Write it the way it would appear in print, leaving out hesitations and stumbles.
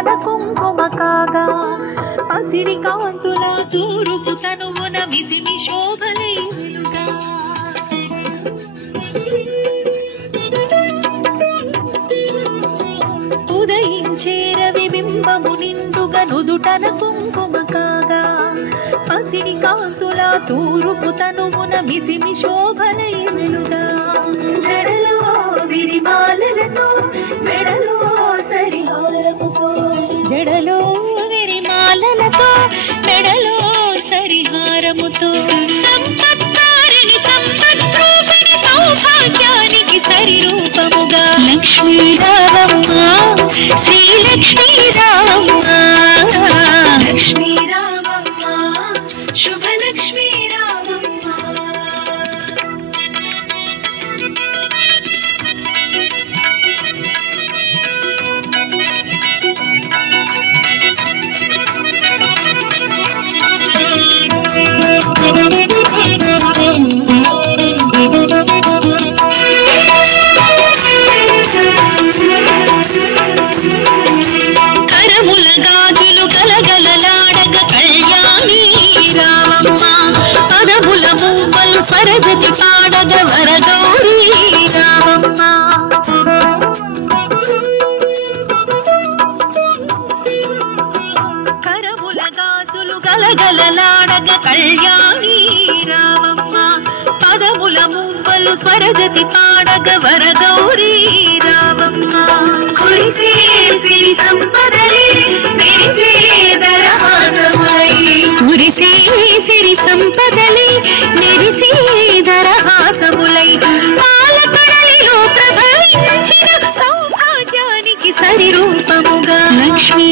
నుదుటన కుంకుమ కాగా పసిడి కాంతుల తూరుపు తనువున మిసిమి శోభలై వెలుగా ఉదయించే రవి బింబము నిండుగా నుదుటన కుంకుమ కాగా పసిడి కాంతుల తూరుపు తనువున మిసిమి శోభలై వెలుగా జడలో విరిమాలలతో మెడలో సరిహారముతో జడలో విరిమాలలతో మెడలో సరిహారముతో సంపత్కారిణి సంపద్రూపిణి సౌభాగ్యానికి సరిరూపముగా లక్ష్మీ రామమ్మ శ్రీలక్ష్మీ రామమ్మ లక్ష్మీ రామమ్మ శుభలక్ష్మీ రామమ్మ స్వరజతి పాడగ వరగౌరీ రామమ్మ కరముల గాజులు గలగలలాడగ కళ్యాణి రామమ్మ పదముల మువ్వలు స్వరజతి పాడగ వరగౌరీ రామమ్మ కురిసే సిరి సంపదలే మెరిసే దరహాసములై కురిసే సిరి సంపదలే మెరిసే దరహాసములై పాలకడలిలో ప్రభవించిన సౌభాగ్యానికి సరిరూపముగా లక్ష్మీ